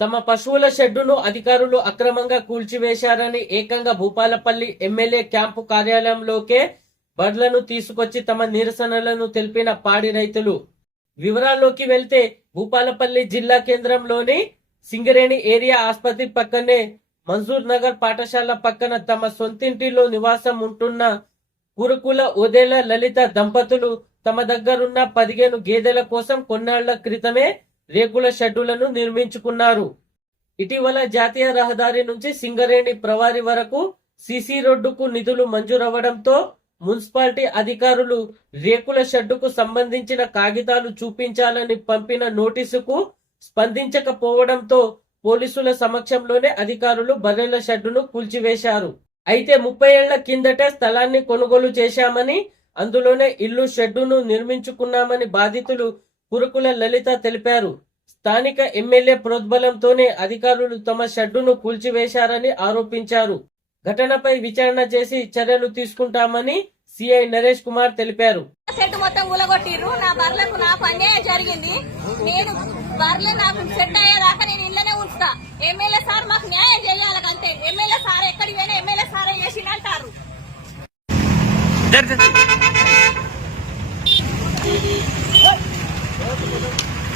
తమ పశువుల షెడ్డును అధికారులు అక్రమంగా కూల్చివేశారని ఏకంగా భూపాలపల్లి ఎమ్మెల్యే క్యాంపు కార్యాలయంలోకే బడ్లను తీసుకొచ్చి తమ నిరసనలను తెలిపిన పాడి రైతులు. వివరాల్లోకి వెళ్తే భూపాలపల్లి జిల్లా కేంద్రంలోని సింగరేణి ఏరియా ఆసుపత్రి పక్కనే మన్సూర్ నగర్ పాఠశాల పక్కన తమ సొంతింటిలో నివాసం ఉంటున్న కురుకుల ఉదేల లలిత దంపతులు తమ దగ్గరున్న పదిహేను గేదెల కోసం కొన్నాళ్ళ క్రితమే రేకుల షెడ్డులను నిర్మించుకున్నారు. ఇటీవల జాతీయ రహదారి నుంచి సింగరేణి ప్రవారి వరకు సిసి రోడ్డుకు నిధులు మంజూరవ్వడంతో మున్సిపాలిటీ అధికారులు రేకుల షెడ్డుకు సంబంధించిన కాగితాలు చూపించాలని పంపిన నోటీసుకు స్పందించకపోవడంతో పోలీసుల సమక్షంలోనే అధికారులు బర్రెల షెడ్డును కూల్చివేశారు. అయితే ముప్పై ఏళ్ళ కిందటే స్థలాన్ని కొనుగోలు చేశామని అందులోనే ఇల్లు షెడ్డును నిర్మించుకున్నామని బాధితులు కురుకుల లలిత తెలిపారు. స్థానిక ఎమ్మెల్యే ప్రోద్బలంతోనే అధికారులు తమ షెడ్డును కూల్చివేశారని ఆరోపించారు. ఘటనపై విచారణ చేసి చర్యలు తీసుకుంటామని సిఐ నరేష్ కుమార్ తెలిపారు. సెట్ మొత్తం ఊలగొట్టిర్రు. నా బర్లకు నాకు అన్యాయం జరిగింది. నేను బర్రెలు నాకు సెట్ అయ్యేదాకా నేను ఇళ్ళనే ఉంచుతా. ఎమ్మెల్యే సార్ మాకు న్యాయం చేయాలి అంతే. ఎమ్మెల్యే సార్ ఎక్కడికి పోయినా ఎమ్మెల్యే సార్ చేసిందంటారు up a little.